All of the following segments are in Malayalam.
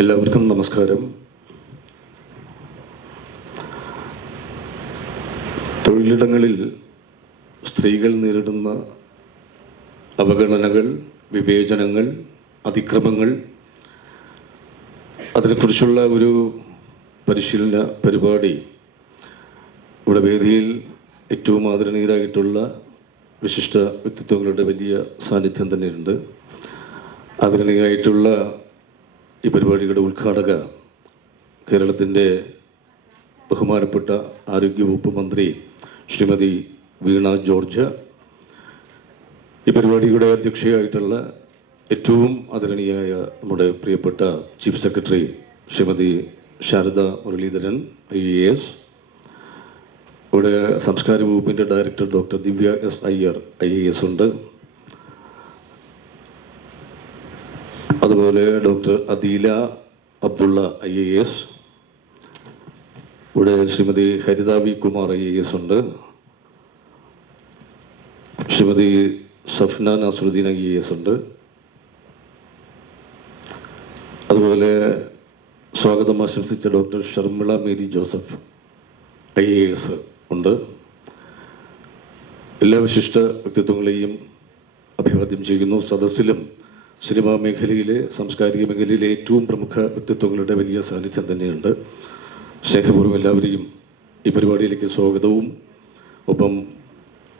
എല്ലാവർക്കും നമസ്കാരം. തൊഴിലിടങ്ങളിൽ സ്ത്രീകൾ നേരിടുന്ന അവഗണനകൾ വിവേചനങ്ങൾ അതിക്രമങ്ങൾ അതിനെക്കുറിച്ചുള്ള ഒരു പരിശീലന പരിപാടി ഇവിടെ വേദിയിൽ ഏറ്റവും ആദരണീയരായിട്ടുള്ള വിശിഷ്ട വ്യക്തിത്വങ്ങളുടെ വലിയ സാന്നിധ്യം തന്നെയുണ്ട്. ആദരണീയമായിട്ടുള്ള ഈ പരിപാടിയുടെ ഉദ്ഘാടക കേരളത്തിന്റെ ബഹുമാനപ്പെട്ട ആരോഗ്യവകുപ്പ് മന്ത്രി ശ്രീമതി വീണ ജോർജ് ഈ പരിപാടിയുടെ അധ്യക്ഷയായിട്ടുള്ള ഏറ്റവും ആദരണീയായ നമ്മുടെ പ്രിയപ്പെട്ട chief secretary Shrimati Sharada Muraleedharan I A S. ഇവിടെ സംസ്കാര വകുപ്പിന്റെ director doctor Divya S Iyer I A S ഉണ്ട്. അതുപോലെ doctor Adeela Abdulla I A S. ഇവിടെ Shrimati Haritha V Kumar I A S ഉണ്ട്. Shrimati Safna Nazarudeen I A S ഉണ്ട്. അതുപോലെ സ്വാഗതം ആശംസിച്ച doctor Sharmila Mary Joseph I A S ഉണ്ട്. എല്ലാ വിശിഷ്ട വ്യക്തിത്വങ്ങളെയും അഭിവാദ്യം ചെയ്യുന്നു. സദസ്സിലും സിനിമാ മേഖലയിലെ സാംസ്കാരിക മേഖലയിലെ ഏറ്റവും പ്രമുഖ വ്യക്തിത്വങ്ങളുടെ വലിയ സാന്നിധ്യം തന്നെയുണ്ട്. സ്നേഹപൂർവം എല്ലാവരെയും ഈ പരിപാടിയിലേക്ക് സ്വാഗതവും. ഒപ്പം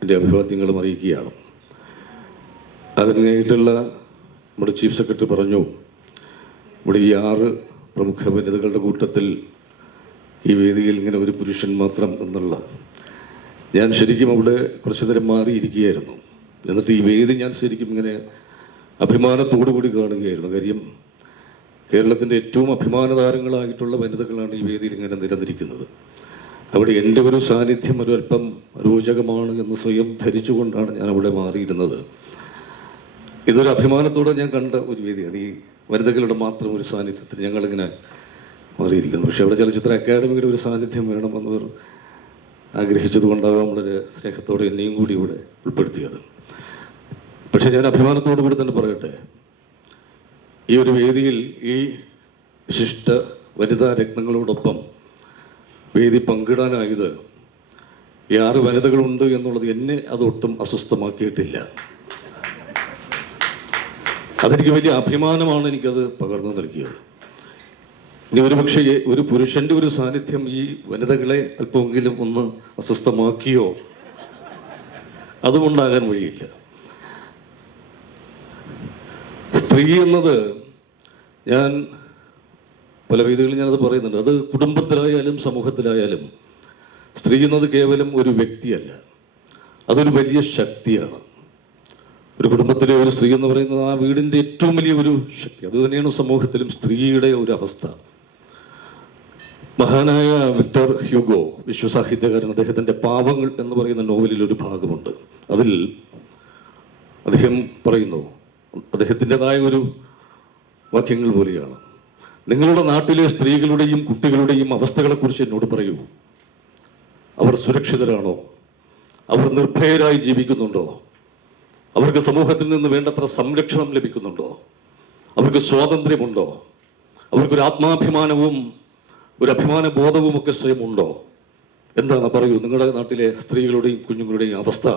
എന്റെ അഭിവാദ്യങ്ങളും അറിയിക്കുകയാണ്. അതിനായിട്ടുള്ള നമ്മുടെ ചീഫ് സെക്രട്ടറി പറഞ്ഞു ഇവിടെ ഈ ആറ് പ്രമുഖ വനിതകളുടെ കൂട്ടത്തിൽ ഈ വേദിയിൽ ഇങ്ങനെ ഒരു പുരുഷൻ മാത്രം എന്നുള്ള. ഞാൻ ശരിക്കും അവിടെ കുറച്ചു നേരം മാറിയിരിക്കുകയായിരുന്നു. എന്നിട്ട് ഈ വേദി ഞാൻ ശരിക്കും ഇങ്ങനെ അഭിമാനത്തോടു കൂടി കാണുകയായിരുന്നു. കാര്യം കേരളത്തിന്റെ ഏറ്റവും അഭിമാന താരങ്ങളായിട്ടുള്ള വനിതകളാണ് ഈ വേദിയിൽ ഇങ്ങനെ നിരന്നിരിക്കുന്നത് അവിടെ എന്റെ ഒരു സാന്നിധ്യം ഒരു അല്പം രോചകമാണ് എന്ന് സ്വയം ധരിച്ചുകൊണ്ടാണ് ഞാൻ അവിടെ മാറിയിരുന്നത്. ഇതൊരു അഭിമാനത്തോടെ ഞാൻ കണ്ട ഒരു വേദിയാണ്. ഈ വനിതകളുടെ മാത്രം ഒരു സാന്നിധ്യത്തിൽ ഞങ്ങളിങ്ങനെ മാറിയിരിക്കുന്നു. പക്ഷേ അവിടെ ചലച്ചിത്ര അക്കാദമിയുടെ ഒരു സാന്നിധ്യം വേണമെന്നവർ ആഗ്രഹിച്ചത് കൊണ്ടാവാം വളരെ സ്നേഹത്തോടെ എന്നെയും കൂടി ഇവിടെ ഉൾപ്പെടുത്തിയത്. പക്ഷെ ഞാൻ അഭിമാനത്തോടു കൂടി തന്നെ പറയട്ടെ? ഈ ഒരു വേദിയിൽ ഈ വിശിഷ്ട വനിതാ രത്നങ്ങളോടൊപ്പം വേദി പങ്കിടാനായത് ഈ ആറ് വനിതകളുണ്ട് എന്നുള്ളത് എന്നെ അതൊട്ടും അസ്വസ്ഥമാക്കിയിട്ടില്ല. അതെനിക്ക് വലിയ അഭിമാനമാണ് എനിക്കത് പകർന്നു നൽകിയത്. ഇനി ഒരു പക്ഷേ ഒരു പുരുഷന്റെ ഒരു സാന്നിധ്യം ഈ വനിതകളെ അല്പമെങ്കിലും ഒന്ന് അസ്വസ്ഥമാക്കിയോ? അതുകൊണ്ടാകാൻ വഴിയില്ല. സ്ത്രീ എന്നത് ഞാൻ പല വേദികളിൽ ഞാനത് പറയുന്നുണ്ട്. അത് കുടുംബത്തിലായാലും സമൂഹത്തിലായാലും സ്ത്രീ എന്നത് കേവലം ഒരു വ്യക്തിയല്ല. അതൊരു വലിയ ശക്തിയാണ്. ഒരു കുടുംബത്തിലെ ഒരു സ്ത്രീ എന്ന് പറയുന്നത് ആ വീടിന്റെ ഏറ്റവും വലിയ ഒരു ശക്തി. അത് തന്നെയാണ് സമൂഹത്തിലും സ്ത്രീയുടെ ഒരു അവസ്ഥ. മഹാനായ വിക്ടർ ഹ്യൂഗോ വിശ്വസാഹിത്യകാരൻ അദ്ദേഹത്തിന്റെ പാവങ്ങൾ എന്ന് പറയുന്ന നോവലിൽ ഒരു ഭാഗമുണ്ട്. അതിൽ അദ്ദേഹം പറയുന്നു അദ്ദേഹത്തിന്റെതായ ഒരു വാക്യങ്ങൾ പോലെയാണ്. നിങ്ങളുടെ നാട്ടിലെ സ്ത്രീകളുടെയും കുട്ടികളുടെയും അവസ്ഥകളെക്കുറിച്ച് എന്നോട് പറയൂ. അവർ സുരക്ഷിതരാണോ? അവർ നിർഭയരായി ജീവിക്കുന്നുണ്ടോ? അവർക്ക് സമൂഹത്തിൽ നിന്ന് വേണ്ടത്ര സംരക്ഷണം ലഭിക്കുന്നുണ്ടോ? അവർക്ക് സ്വാതന്ത്ര്യമുണ്ടോ? അവർക്കൊരു ആത്മാഭിമാനവും ഒരു അഭിമാന ബോധവും ഒക്കെ സ്വയം ഉണ്ടോ എന്താണ് പറയൂ? നിങ്ങളുടെ നാട്ടിലെ സ്ത്രീകളുടെയും കുഞ്ഞുങ്ങളുടെയും അവസ്ഥ?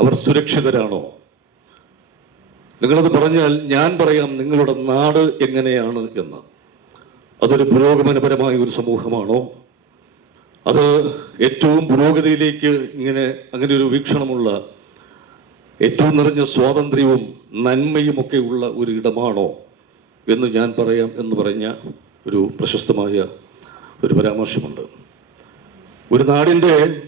അവർ സുരക്ഷിതരാണോ? നിങ്ങളത് പറഞ്ഞാൽ ഞാൻ പറയാം നിങ്ങളുടെ നാട് എങ്ങനെയാണ് എന്ന്. അതൊരു പുരോഗമനപരമായ ഒരു സമൂഹമാണോ? അത് ഏറ്റവും പുരോഗതിയിലേക്ക് ഇങ്ങനെ അങ്ങനെ ഒരു വീക്ഷണമുള്ള ഏറ്റവും നിറഞ്ഞ സ്വാതന്ത്ര്യവും നന്മയും ഒക്കെ ഉള്ള ഒരു ഇടമാണോ എന്ന് ഞാൻ പറയാം എന്ന് പറഞ്ഞ ഒരു പ്രശസ്തമായ ഒരു പരാമർശമുണ്ട്. ഒരു നാടിന്റെ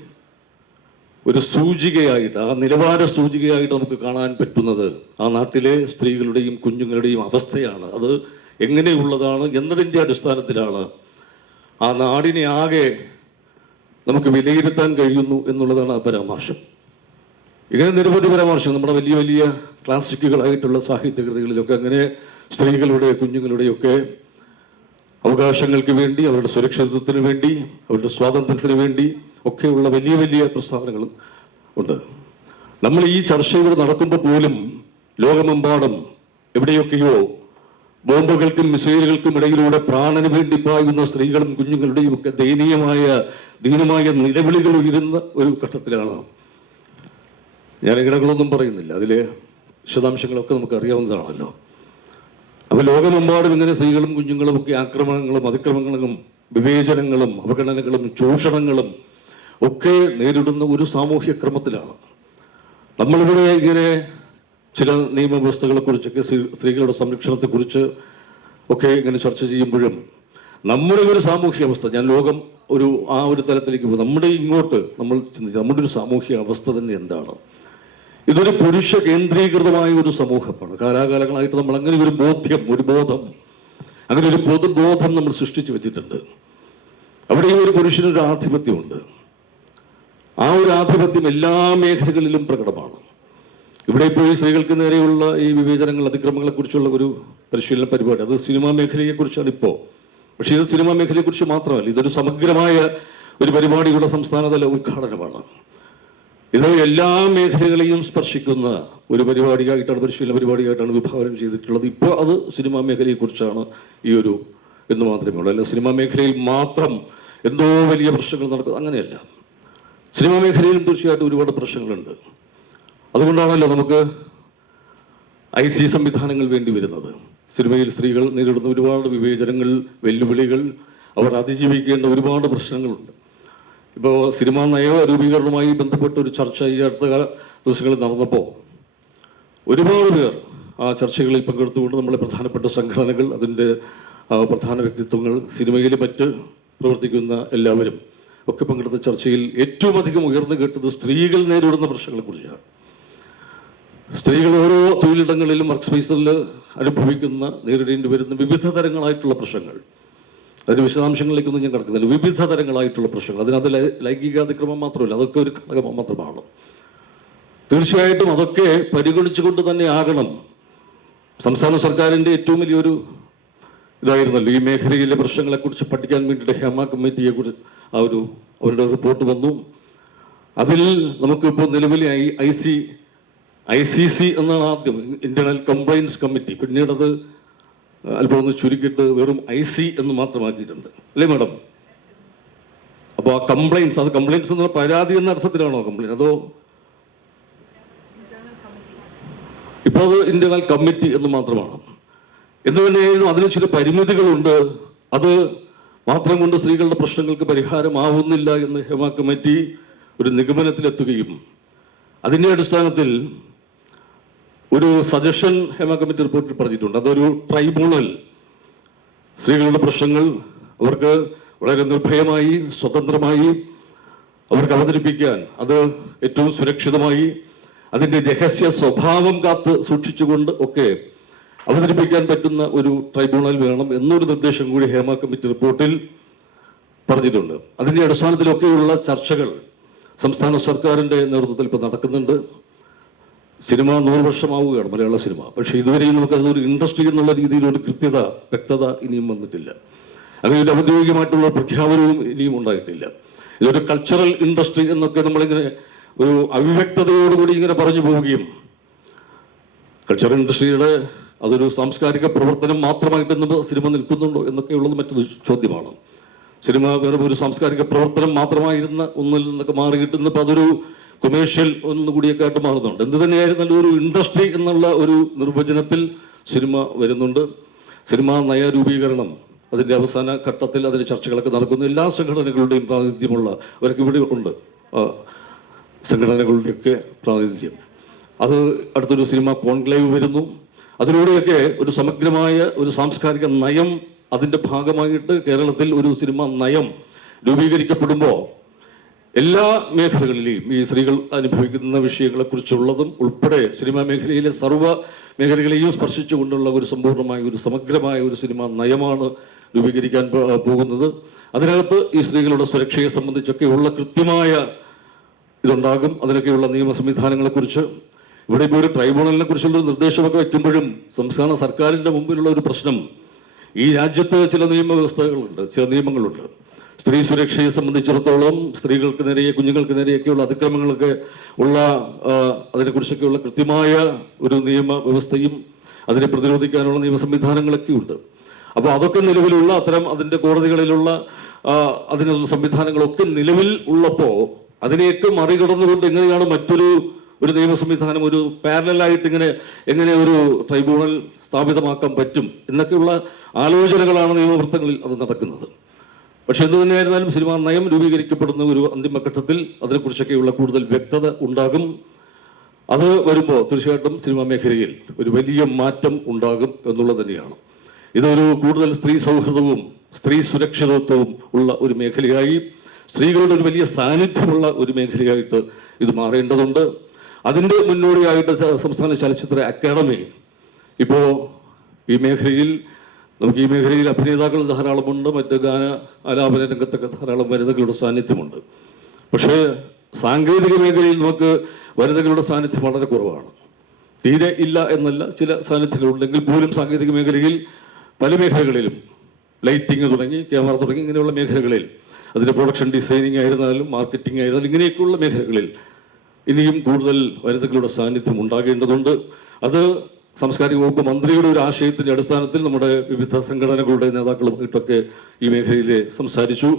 ഒരു സൂചികയായിട്ട് ആ നിലവാര സൂചികയായിട്ട് നമുക്ക് കാണാൻ പറ്റുന്നത് ആ നാട്ടിലെ സ്ത്രീകളുടെയും കുഞ്ഞുങ്ങളുടെയും അവസ്ഥയാണ്. അത് എങ്ങനെയുള്ളതാണ് എന്നതിന്റെ അടിസ്ഥാനത്തിലാണ് ആ നാടിനെ ആകെ നമുക്ക് വിലയിരുത്താൻ കഴിയുന്നു എന്നുള്ളതാണ് ആ പരാമർശം. ഇങ്ങനെ നിരവധി പരാമർശം നമ്മുടെ വലിയ വലിയ ക്ലാസിക്കുകളായിട്ടുള്ള സാഹിത്യകൃതികളിലൊക്കെ അങ്ങനെ സ്ത്രീകളുടെ കുഞ്ഞുങ്ങളുടെയൊക്കെ അവകാശങ്ങൾക്ക് വേണ്ടി അവരുടെ സുരക്ഷിതത്വത്തിന് വേണ്ടി അവരുടെ സ്വാതന്ത്ര്യത്തിന് വേണ്ടി ഒക്കെയുള്ള വലിയ വലിയ പ്രസ്താവനകൾ ഉണ്ട്. നമ്മൾ ഈ ചർച്ച ഇവിടെ നടക്കുമ്പോൾ പോലും ലോകമെമ്പാടും എവിടെയൊക്കെയോ ബോംബുകൾക്കും മിസൈലുകൾക്കും ഇടയിലൂടെ പ്രാണന് വേണ്ടി പായുന്ന സ്ത്രീകളും കുഞ്ഞുങ്ങളുടെയും ഒക്കെ ദയനീയമായ ദീനമായ നിലവിളികൾ ഉയരുന്ന ഒരു ഘട്ടത്തിലാണ്. ഞാൻ ഇടകളൊന്നും പറയുന്നില്ല. അതിലെ വിശദാംശങ്ങളൊക്കെ നമുക്ക് അറിയാവുന്നതാണല്ലോ അപ്പൊ ലോകമെമ്പാടും ഇങ്ങനെ സ്ത്രീകളും കുഞ്ഞുങ്ങളും ഒക്കെ ആക്രമണങ്ങളും അതിക്രമങ്ങളും വിവേചനങ്ങളും അവഗണനകളും ചൂഷണങ്ങളും ഒക്കെ നേരിടുന്ന ഒരു സാമൂഹ്യ ക്രമത്തിലാണ്. നമ്മളിവിടെ ഇങ്ങനെ ചില നിയമവ്യവസ്ഥകളെ കുറിച്ചൊക്കെ സ്ത്രീകളുടെ സംരക്ഷണത്തെ കുറിച്ച് ഒക്കെ ഇങ്ങനെ ചർച്ച ചെയ്യുമ്പോഴും നമ്മുടെ ഒരു സാമൂഹ്യ അവസ്ഥ ഞാൻ ലോകം ഒരു ആ ഒരു തലത്തിലേക്ക് പോകും. നമ്മുടെ ഇങ്ങോട്ട് നമ്മൾ ചിന്തിച്ചു നമ്മുടെ ഒരു സാമൂഹ്യ അവസ്ഥ തന്നെ എന്താണ്? ഇതൊരു പുരുഷ കേന്ദ്രീകൃതമായ ഒരു സമൂഹമാണ്. കാലാകാലങ്ങളായിട്ട് നമ്മൾ അങ്ങനെ ഒരു ബോധ്യം ഒരു ബോധം അങ്ങനെ ഒരു പൊതുബോധം നമ്മൾ സൃഷ്ടിച്ചു വെച്ചിട്ടുണ്ട്. അവിടെയും ഒരു പുരുഷനൊരു ആധിപത്യമുണ്ട്. ആ ഒരു ആധിപത്യം എല്ലാ മേഖലകളിലും പ്രകടമാണ്. ഇവിടെ ഇപ്പോൾ ഈ സ്ത്രീകൾക്ക് നേരെയുള്ള ഈ വിവേചനങ്ങൾ അതിക്രമങ്ങളെ കുറിച്ചുള്ള ഒരു പരിശീലന പരിപാടി. അത് സിനിമാ മേഖലയെക്കുറിച്ചാണ് ഇപ്പോൾ പക്ഷേ ഇത് സിനിമാ മേഖലയെക്കുറിച്ച് മാത്രമല്ല ഇതൊരു സമഗ്രമായ ഒരു പരിപാടിയുടെ സംസ്ഥാനതല ഉദ്ഘാടനമാണ്. ഇത് എല്ലാ മേഖലകളെയും സ്പർശിക്കുന്ന ഒരു പരിപാടിയായിട്ടാണ് പരിശീലന പരിപാടിയായിട്ടാണ് വിഭാവനം ചെയ്തിട്ടുള്ളത്. ഇപ്പോൾ അത് സിനിമാ മേഖലയെക്കുറിച്ചാണ് ഈ ഒരു എന്ന് മാത്രമേ ഉള്ളൂ. അല്ല സിനിമാ മേഖലയിൽ മാത്രം എന്തോ വലിയ പ്രശ്നങ്ങൾ നടക്കുന്നത് അങ്ങനെയല്ല. സിനിമാ മേഖലയിലും തീർച്ചയായിട്ടും ഒരുപാട് പ്രശ്നങ്ങളുണ്ട്. അതുകൊണ്ടാണല്ലോ നമുക്ക് ഐ സി സംവിധാനങ്ങൾ വേണ്ടി വരുന്നത്. സിനിമയിൽ സ്ത്രീകൾ നേരിടുന്ന ഒരുപാട് വിവേചനങ്ങൾ വെല്ലുവിളികൾ അവർ അതിജീവിക്കേണ്ട ഒരുപാട് പ്രശ്നങ്ങളുണ്ട്. ഇപ്പോൾ സിനിമാ നയ രൂപീകരണവുമായി ബന്ധപ്പെട്ട ഒരു ചർച്ച ഈ അടുത്ത കാല ദിവസങ്ങളിൽ നടന്നപ്പോൾ ഒരുപാട് പേർ ആ ചർച്ചകളിൽ പങ്കെടുത്തുകൊണ്ട് നമ്മളെ പ്രധാനപ്പെട്ട സംഘടനകൾ അതിന്റെ പ്രധാന വ്യക്തിത്വങ്ങൾ സിനിമയിൽ മറ്റ് പ്രവർത്തിക്കുന്ന എല്ലാവരും ഒക്കെ പങ്കെടുത്ത ചർച്ചയിൽ ഏറ്റവും അധികം ഉയർന്നു കേട്ടത് സ്ത്രീകൾ നേരിടുന്ന പ്രശ്നങ്ങളെക്കുറിച്ചാണ് സ്ത്രീകൾ ഓരോ തൊഴിലിടങ്ങളിലും വർക്ക് സ്പേസിൽ അനുഭവിക്കുന്ന നേരിടേണ്ടി വരുന്ന വിവിധ തരങ്ങളായിട്ടുള്ള പ്രശ്നങ്ങൾ. അതിന് വിശദാംശങ്ങളിലേക്കൊന്നും ഞാൻ കിടക്കുന്നില്ല. വിവിധ തരങ്ങളായിട്ടുള്ള പ്രശ്നങ്ങൾ. അതിനകത്ത് ലൈംഗിക ലൈംഗികാതിക്രമം മാത്രമല്ല അതൊക്കെ ഒരു ഘടകം മാത്രമാണ്. തീർച്ചയായിട്ടും അതൊക്കെ പരിഗണിച്ചുകൊണ്ട് തന്നെ ആകണം. സംസ്ഥാന സർക്കാരിന്റെ ഏറ്റവും വലിയൊരു ഇതായിരുന്നല്ലോ ഈ മേഖലയിലെ പ്രശ്നങ്ങളെക്കുറിച്ച് പഠിക്കാൻ വേണ്ടിയിട്ട് ഹേമ കമ്മിറ്റിയെ കുറിച്ച് ആ ഒരു അവരുടെ റിപ്പോർട്ട് വന്നു. അതിൽ നമുക്കിപ്പോൾ നിലവിലെ I I C I C C എന്നാണ് ആദ്യം ഇന്റേണൽ കംപ്ലൈൻസ് കമ്മിറ്റി. പിന്നീടത് അല്പം ഒന്ന് ചുരുക്കിയിട്ട് വെറും ഐ സി എന്ന് മാത്രമാക്കിയിട്ടുണ്ട്. അല്ലേ മാഡം? അപ്പോൾ ആ കംപ്ലൈൻസ് അത് കംപ്ലൈൻസ് എന്ന് പറഞ്ഞാൽ പരാതി എന്ന അർത്ഥത്തിലാണോ കംപ്ലൈന്റ് അതോ ഇപ്പോൾ അത് ഇന്റേണൽ കമ്മിറ്റി എന്ന് മാത്രമാണ്. എന്ന് തന്നെയായിരുന്നു അതിന് ചില പരിമിതികളുണ്ട്. അത് മാത്രം കൊണ്ട് സ്ത്രീകളുടെ പ്രശ്നങ്ങൾക്ക് പരിഹാരമാവുന്നില്ല എന്ന് ഹേമ കമ്മിറ്റി ഒരു നിഗമനത്തിലെത്തുകയും അതിന്റെ അടിസ്ഥാനത്തിൽ ഒരു സജഷൻ ഹേമ കമ്മിറ്റി റിപ്പോർട്ടിൽ പറഞ്ഞിട്ടുണ്ട്. അതൊരു ട്രൈബ്യൂണൽ സ്ത്രീകളുടെ പ്രശ്നങ്ങൾ അവർക്ക് വളരെ നിർഭയമായി സ്വതന്ത്രമായി അവർക്ക് അവതരിപ്പിക്കാൻ അത് ഏറ്റവും സുരക്ഷിതമായി അതിന്റെ രഹസ്യ സ്വഭാവം കാത്ത് സൂക്ഷിച്ചുകൊണ്ട് ഒക്കെ അവതരിപ്പിക്കാൻ പറ്റുന്ന ഒരു ട്രൈബ്യൂണൽ വേണം എന്നൊരു നിർദ്ദേശം കൂടി ഹേമ കമ്മിറ്റി റിപ്പോർട്ടിൽ പറഞ്ഞിട്ടുണ്ട്. അതിന്റെ അടിസ്ഥാനത്തിലൊക്കെയുള്ള ചർച്ചകൾ സംസ്ഥാന സർക്കാരിന്റെ നേതൃത്വത്തിൽ ഇപ്പോൾ നടക്കുന്നുണ്ട്. സിനിമ നൂറ് വർഷമാവുകയാണ് മലയാള സിനിമ. പക്ഷെ ഇതുവരെയും നമുക്ക് അതൊരു ഇൻഡസ്ട്രി എന്നുള്ള രീതിയിൽ ഒരു കൃത്യത വ്യക്തത ഇനിയും വന്നിട്ടില്ല. അങ്ങനെ ഒരു ഔദ്യോഗികമായിട്ടുള്ള പ്രഖ്യാപനവും ഇനിയും ഉണ്ടായിട്ടില്ല. ഇതൊരു കൾച്ചറൽ ഇൻഡസ്ട്രി എന്നൊക്കെ നമ്മളിങ്ങനെ ഒരു അവിവ്യക്തതയോടുകൂടി ഇങ്ങനെ പറഞ്ഞു പോവുകയും കൾച്ചറൽ ഇൻഡസ്ട്രിയുടെ അതൊരു സാംസ്കാരിക പ്രവർത്തനം മാത്രമായിട്ട് സിനിമ നിൽക്കുന്നുണ്ടോ എന്നൊക്കെയുള്ളത് മറ്റൊരു ചോദ്യമാണ്. സിനിമ വെറും ഒരു സാംസ്കാരിക പ്രവർത്തനം മാത്രമായിരുന്ന ഒന്നിൽ നിന്നൊക്കെ മാറിയിട്ട് ഇന്നിപ്പോൾ അതൊരു കൊമേഴ്ഷ്യൽ ഒന്നുകൂടിയൊക്കെ ആയിട്ട് മാറുന്നുണ്ട്. എന്ത് തന്നെയായിരുന്നാലും ഒരു ഇൻഡസ്ട്രി എന്നുള്ള ഒരു നിർവചനത്തിൽ സിനിമ വരുന്നുണ്ട്. സിനിമാ നയരൂപീകരണം അതിന്റെ അവസാന ഘട്ടത്തിൽ അതിന്റെ ചർച്ചകളൊക്കെ നടക്കുന്നു. എല്ലാ സംഘടനകളുടെയും പ്രാതിനിധ്യമുള്ള അവരൊക്കെ ഇവിടെ ഉണ്ട്. സംഘടനകളുടെയൊക്കെ പ്രാതിനിധ്യം. അത് അടുത്തൊരു സിനിമ കോൺക്ലേവ് വരുന്നു. അതിലൂടെയൊക്കെ ഒരു സമഗ്രമായ ഒരു സാംസ്കാരിക നയം അതിന്റെ ഭാഗമായിട്ട് കേരളത്തിൽ ഒരു സിനിമ നയം രൂപീകരിക്കപ്പെടുമ്പോൾ എല്ലാ മേഖലകളിലെയും ഈ സ്ത്രീകൾ അനുഭവിക്കുന്ന വിഷയങ്ങളെ കുറിച്ചുള്ളതും ഉൾപ്പെടെ സിനിമാ മേഖലയിലെ സർവ മേഖലകളെയും സ്പർശിച്ചുകൊണ്ടുള്ള ഒരു സമ്പൂർണമായ ഒരു സമഗ്രമായ ഒരു സിനിമാ നയമാണ് രൂപീകരിക്കാൻ പോകുന്നത്. അതിനകത്ത് ഈ സ്ത്രീകളുടെ സുരക്ഷയെ സംബന്ധിച്ചൊക്കെയുള്ള കൃത്യമായ ഇതുണ്ടാകും. അതിനൊക്കെയുള്ള നിയമ സംവിധാനങ്ങളെ കുറിച്ച് ഇവിടെ ഇപ്പോൾ ഒരു ട്രൈബ്യൂണലിനെ കുറിച്ചുള്ള നിർദ്ദേശമൊക്കെ വയ്ക്കുമ്പോഴും സംസ്ഥാന സർക്കാരിന്റെ മുമ്പിലുള്ള ഒരു പ്രശ്നം ഈ രാജ്യത്ത് ചില നിയമവ്യവസ്ഥകളുണ്ട് ചില നിയമങ്ങളുണ്ട്. സ്ത്രീ സുരക്ഷയെ സംബന്ധിച്ചിടത്തോളം സ്ത്രീകൾക്ക് നേരെ കുഞ്ഞുങ്ങൾക്ക് നേരെയൊക്കെയുള്ള അതിക്രമങ്ങളൊക്കെ ഉള്ള അതിനെക്കുറിച്ചൊക്കെയുള്ള കൃത്യമായ ഒരു നിയമ വ്യവസ്ഥയും അതിനെ പ്രതിരോധിക്കാനുള്ള നിയമ സംവിധാനങ്ങളൊക്കെ ഉണ്ട്. അപ്പോൾ അതൊക്കെ നിലവിലുള്ള അത്തരം അതിന്റെ കോടതികളിലുള്ള അതിനുള്ള സംവിധാനങ്ങളൊക്കെ നിലവിൽ ഉള്ളപ്പോൾ അതിനെയൊക്കെ മറികടന്നുകൊണ്ട് എങ്ങനെയാണ് മറ്റൊരു ഒരു നിയമ സംവിധാനം ഒരു പാരലായിട്ട് ഇങ്ങനെ എങ്ങനെ ഒരു ട്രൈബ്യൂണൽ സ്ഥാപിതമാക്കാൻ പറ്റും എന്നൊക്കെയുള്ള ആലോചനകളാണ് നിയമവൃത്തങ്ങളിൽ അത് നടക്കുന്നത്. പക്ഷെ എന്ത് തന്നെയായിരുന്നാലും സിനിമാ നയം രൂപീകരിക്കപ്പെടുന്ന ഒരു അന്തിമഘട്ടത്തിൽ അതിനെക്കുറിച്ചൊക്കെയുള്ള കൂടുതൽ വ്യക്തത ഉണ്ടാകും. അത് വരുമ്പോൾ തീർച്ചയായിട്ടും സിനിമാ മേഖലയിൽ ഒരു വലിയ മാറ്റം ഉണ്ടാകും എന്നുള്ളത് തന്നെയാണ്. ഇതൊരു കൂടുതൽ സ്ത്രീ സൗഹൃദവും സ്ത്രീ സുരക്ഷിതത്വവും ഉള്ള ഒരു മേഖലയായി സ്ത്രീകളുടെ ഒരു വലിയ സാന്നിധ്യമുള്ള ഒരു മേഖലയായിട്ട് ഇത് മാറേണ്ടതുണ്ട്. അതിന്റെ മുന്നോടിയായിട്ട് സംസ്ഥാന ചലച്ചിത്ര അക്കാദമി ഇപ്പോൾ ഈ മേഖലയിൽ നമുക്ക് ഈ മേഖലയിൽ അഭിനേതാക്കൾ ധാരാളമുണ്ട് മറ്റ് ഗാന ആലാപന രംഗത്തൊക്കെ ധാരാളം വനിതകളുടെ സാന്നിധ്യമുണ്ട്. പക്ഷേ സാങ്കേതിക മേഖലയിൽ നമുക്ക് വനിതകളുടെ സാന്നിധ്യം വളരെ കുറവാണ്. തീരെ ഇല്ല എന്നല്ല ചില സാന്നിധ്യങ്ങളുണ്ടെങ്കിൽ പോലും സാങ്കേതിക മേഖലയിൽ പല മേഖലകളിലും ലൈറ്റിംഗ് തുടങ്ങി ക്യാമറ തുടങ്ങി ഇങ്ങനെയുള്ള മേഖലകളിൽ അതിന്റെ പ്രൊഡക്ഷൻ ഡിസൈനിങ് ആയിരുന്നാലും മാർക്കറ്റിംഗ് ആയിരുന്നാലും ഇങ്ങനെയൊക്കെയുള്ള മേഖലകളിൽ ഇനിയും കൂടുതൽ വനിതകളുടെ സാന്നിധ്യം ഉണ്ടാകേണ്ടതുണ്ട്. അത് സാംസ്കാരിക വകുപ്പ് മന്ത്രിയുടെ ഒരു ആശയത്തിന്റെ അടിസ്ഥാനത്തിൽ നമ്മുടെ വിവിധ സംഘടനകളുടെ നേതാക്കളുമായിട്ടൊക്കെ ഈ മേഖലയിൽ സംസാരിച്ചു.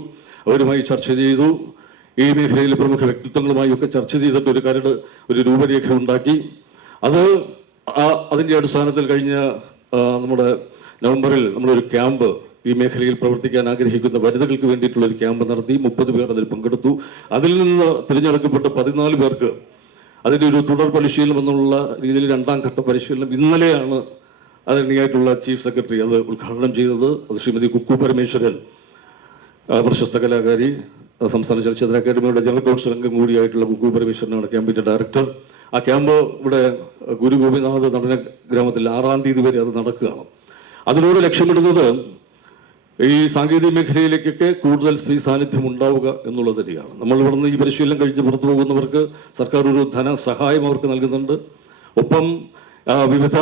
അവരുമായി ചർച്ച ചെയ്തു. ഈ മേഖലയിലെ പ്രമുഖ വ്യക്തിത്വങ്ങളുമായി ഒക്കെ ചർച്ച ചെയ്തിട്ട് ഒരു കരട് ഒരു രൂപരേഖ ഉണ്ടാക്കി. അത് അതിന്റെ അടിസ്ഥാനത്തിൽ കഴിഞ്ഞ നമ്മുടെ നവംബറിൽ നമ്മളൊരു ക്യാമ്പ് ഈ മേഖലയിൽ പ്രവർത്തിക്കാൻ ആഗ്രഹിക്കുന്ന വനിതകൾക്ക് വേണ്ടിയിട്ടുള്ള ഒരു ക്യാമ്പ് നടത്തി. മുപ്പത് പേർ അതിൽ പങ്കെടുത്തു. അതിൽ നിന്ന് തിരഞ്ഞെടുക്കപ്പെട്ട പതിനാല് പേർക്ക് അതിന്റെ ഒരു തുടർ പരിശീലനം എന്നുള്ള രീതിയിൽ രണ്ടാം ഘട്ട പരിശീലനം ഇന്നലെയാണ് അതിനായിട്ടുള്ള ചീഫ് സെക്രട്ടറി അത് ഉദ്ഘാടനം ചെയ്തത്. അത് ശ്രീമതി കുക്കു പരമേശ്വരൻ പ്രശസ്ത കലാകാരി സംസ്ഥാന ചലച്ചിത്ര അക്കാദമിയുടെ ജനറൽ കൗൺസിൽ അംഗം കൂടിയായിട്ടുള്ള കുക്കു പരമേശ്വരനാണ് ക്യാമ്പിന്റെ ഡയറക്ടർ. ആ ക്യാമ്പ് ഇവിടെ ഗുരു ഗോപിനാഥ് നടന ഗ്രാമത്തിൽ ആറാം തീയതി വരെ അത് നടക്കുകയാണ്. അതിലൂടെ ലക്ഷ്യമിടുന്നത് ഈ സാങ്കേതിക മേഖലയിലേക്കൊക്കെ കൂടുതൽ സ്ത്രീ സാന്നിധ്യം ഉണ്ടാവുക എന്നുള്ളത് തന്നെയാണ്. നമ്മൾ ഇവിടുന്ന് ഈ പരിശീലനം കഴിഞ്ഞ് പുറത്തു പോകുന്നവർക്ക് സർക്കാർ ഒരു ധനസഹായം അവർക്ക് നൽകുന്നുണ്ട്. ഒപ്പം വിവിധ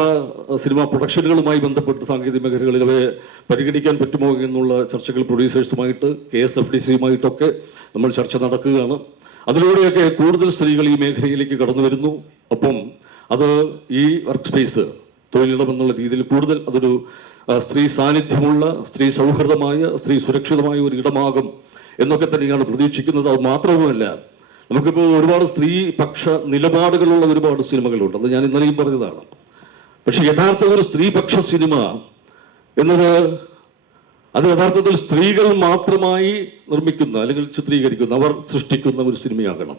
സിനിമാ പ്രൊഡക്ഷനുകളുമായി ബന്ധപ്പെട്ട് സാങ്കേതിക മേഖലകളിൽ അവയെ പരിഗണിക്കാൻ പറ്റുമോ എന്നുള്ള ചർച്ചകൾ പ്രൊഡ്യൂസേഴ്സുമായിട്ട് കെ എസ് എഫ് ഡി സിയുമായിട്ടൊക്കെ നമ്മൾ ചർച്ച നടക്കുകയാണ്. അതിലൂടെയൊക്കെ കൂടുതൽ സ്ത്രീകൾ ഈ മേഖലയിലേക്ക് കടന്നു വരുന്നു. ഒപ്പം അത് ഈ വർക്ക് സ്പേസ് തൊഴിലിടം എന്നുള്ള രീതിയിൽ കൂടുതൽ അതൊരു സ്ത്രീ സാന്നിധ്യമുള്ള സ്ത്രീ സൗഹൃദമായ സ്ത്രീ സുരക്ഷിതമായ ഒരു ഇടമാകും എന്നൊക്കെ തന്നെയാണ് പ്രതീക്ഷിക്കുന്നത്. അത് മാത്രവുമല്ല നമുക്കിപ്പോൾ ഒരുപാട് സ്ത്രീ പക്ഷ നിലപാടുകളുള്ള ഒരുപാട് സിനിമകളുണ്ട്. അത് ഞാൻ ഇന്നലെയും പറഞ്ഞതാണ്. പക്ഷെ യഥാർത്ഥ ഒരു സ്ത്രീപക്ഷ സിനിമ എന്നത് അത് യഥാർത്ഥത്തിൽ സ്ത്രീകൾ മാത്രമായി നിർമ്മിക്കുന്ന അല്ലെങ്കിൽ ചിത്രീകരിക്കുന്ന അവർ സൃഷ്ടിക്കുന്ന ഒരു സിനിമയാകണം.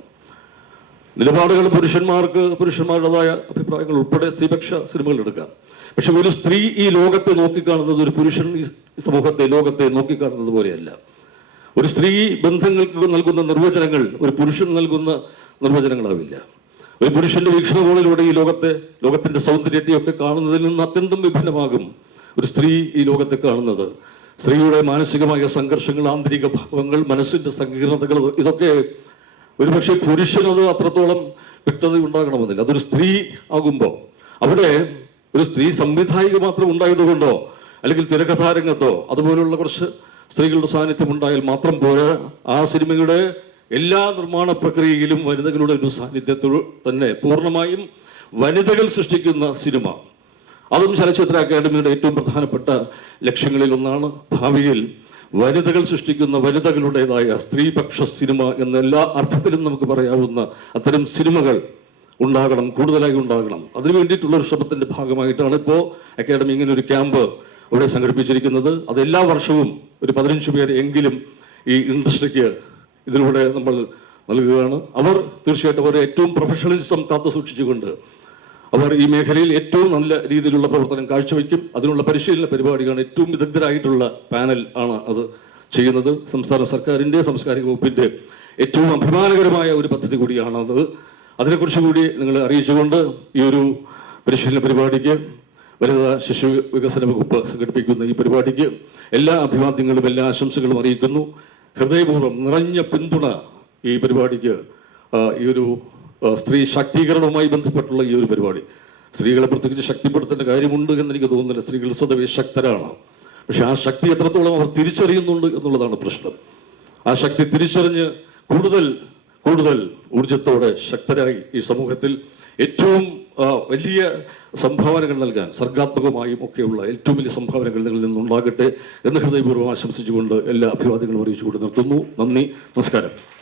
നിലപാടുകൾ പുരുഷന്മാർക്ക് പുരുഷന്മാരുടേതായ അഭിപ്രായങ്ങൾ ഉൾപ്പെടെ സ്ത്രീപക്ഷ സിനിമകൾ എടുക്കാം. പക്ഷെ ഒരു സ്ത്രീ ഈ ലോകത്തെ നോക്കിക്കാണുന്നത് ഒരു പുരുഷൻ ഈ സമൂഹത്തെ ലോകത്തെ നോക്കിക്കാണുന്നത് പോലെയല്ല. ഒരു സ്ത്രീ ബന്ധങ്ങൾക്ക് നൽകുന്ന നിർവചനങ്ങൾ ഒരു പുരുഷൻ നൽകുന്ന നിർവചനങ്ങളാവില്ല. ഒരു പുരുഷന്റെ വീക്ഷണകോണിലൂടെ ഈ ലോകത്തെ ലോകത്തിന്റെ സൗന്ദര്യത്തെയൊക്കെ കാണുന്നതിൽ നിന്ന് അത്യന്തം വിഭിന്നമാകും ഒരു സ്ത്രീ ഈ ലോകത്തെ കാണുന്നത്. സ്ത്രീയുടെ മാനസികമായ സംഘർഷങ്ങൾ ആന്തരിക ഭാവങ്ങൾ മനസ്സിന്റെ സങ്കീർണതകൾ ഇതൊക്കെ ഒരുപക്ഷെ പുരുഷനത് അത്രത്തോളം വ്യക്തത ഉണ്ടാകണമെന്നില്ല. അതൊരു സ്ത്രീ ആകുമ്പോൾ അവിടെ ഒരു സ്ത്രീ സംവിധായിക മാത്രം ഉണ്ടായതുകൊണ്ടോ അല്ലെങ്കിൽ തിരക്കഥാരംഗത്തോ അതുപോലുള്ള കുറച്ച് സ്ത്രീകളുടെ സാന്നിധ്യം ഉണ്ടായാൽ മാത്രം പോരാ. ആ സിനിമയുടെ എല്ലാ നിർമ്മാണ പ്രക്രിയയിലും വനിതകളുടെ ഒരു സാന്നിധ്യത്തോട് തന്നെ പൂർണമായും വനിതകൾ സൃഷ്ടിക്കുന്ന സിനിമ. അതും ചലച്ചിത്ര അക്കാദമിയുടെ ഏറ്റവും പ്രധാനപ്പെട്ട ലക്ഷ്യങ്ങളിൽ ഒന്നാണ് ഭാവിയിൽ വനിതകൾ സൃഷ്ടിക്കുന്ന വനിതകളുടേതായ സ്ത്രീപക്ഷ സിനിമ എന്ന എല്ലാ അർത്ഥത്തിലും നമുക്ക് പറയാവുന്ന അത്തരം സിനിമകൾ ഉണ്ടാകണം കൂടുതലായി ഉണ്ടാകണം. അതിനു വേണ്ടിയിട്ടുള്ള ഒരു ശ്രമത്തിന്റെ ഭാഗമായിട്ടാണ് ഇപ്പോൾ അക്കാദമി ഇങ്ങനെ ഒരു ക്യാമ്പ് ഇവിടെ സംഘടിപ്പിച്ചിരിക്കുന്നത്. അത് എല്ലാ വർഷവും ഒരു പതിനഞ്ച് പേര് എങ്കിലും ഈ ഇൻഡസ്ട്രിക്ക് ഇതിലൂടെ നമ്മൾ നൽകുകയാണ്. അവർ തീർച്ചയായിട്ടും അവരെ ഏറ്റവും പ്രൊഫഷണലിസം കാത്തു സൂക്ഷിച്ചുകൊണ്ട് അവർ ഈ മേഖലയിൽ ഏറ്റവും നല്ല രീതിയിലുള്ള പ്രവർത്തനം കാഴ്ചവെക്കും. അതിനുള്ള പരിശീലന പരിപാടിയാണ് ഏറ്റവും വിദഗ്ധരായിട്ടുള്ള പാനൽ ആണ് അത് ചെയ്യുന്നത്. സംസ്ഥാന സർക്കാരിന്റെ സാംസ്കാരിക വകുപ്പിന്റെ ഏറ്റവും അഭിമാനകരമായ ഒരു പദ്ധതി കൂടിയാണ് അത്. അതിനെക്കുറിച്ച് കൂടി നിങ്ങൾ അറിയിച്ചുകൊണ്ട് ഈ ഒരു പരിശീലന പരിപാടിക്ക് വനിതാ ശിശു വികസന വകുപ്പ് സംഘടിപ്പിക്കുന്ന ഈ പരിപാടിക്ക് എല്ലാ അഭിവാദ്യങ്ങളും എല്ലാ ആശംസകളും അറിയിക്കുന്നു. ഹൃദയപൂർവം നിറഞ്ഞ പിന്തുണ ഈ പരിപാടിക്ക് ഈ ഒരു സ്ത്രീ ശാക്തീകരണവുമായി ബന്ധപ്പെട്ടുള്ള ഈ ഒരു പരിപാടി. സ്ത്രീകളെ പ്രത്യേകിച്ച് ശക്തിപ്പെടുത്തേണ്ട കാര്യമുണ്ട് എന്ന് എനിക്ക് തോന്നുന്നില്ല. സ്ത്രീകൾ സ്വതവേ ശക്തരാണ്. പക്ഷെ ആ ശക്തി എത്രത്തോളം അവർ തിരിച്ചറിയുന്നുണ്ട് എന്നുള്ളതാണ് പ്രശ്നം. ആ ശക്തി തിരിച്ചറിഞ്ഞ് കൂടുതൽ കൂടുതൽ ഊർജത്തോടെ ശക്തരായി ഈ സമൂഹത്തിൽ ഏറ്റവും വലിയ സംഭാവനകൾ നൽകാൻ സർഗാത്മകമായും ഒക്കെയുള്ള ഏറ്റവും വലിയ സംഭാവനകൾ നിങ്ങളിൽ നിന്നുണ്ടാകട്ടെ എന്ന് ഹൃദയപൂർവം ആശംസിച്ചുകൊണ്ട് എല്ലാ അഭിവാദ്യങ്ങളും അറിയിച്ചുകൊണ്ട് നിർത്തുന്നു. നന്ദി നമസ്കാരം.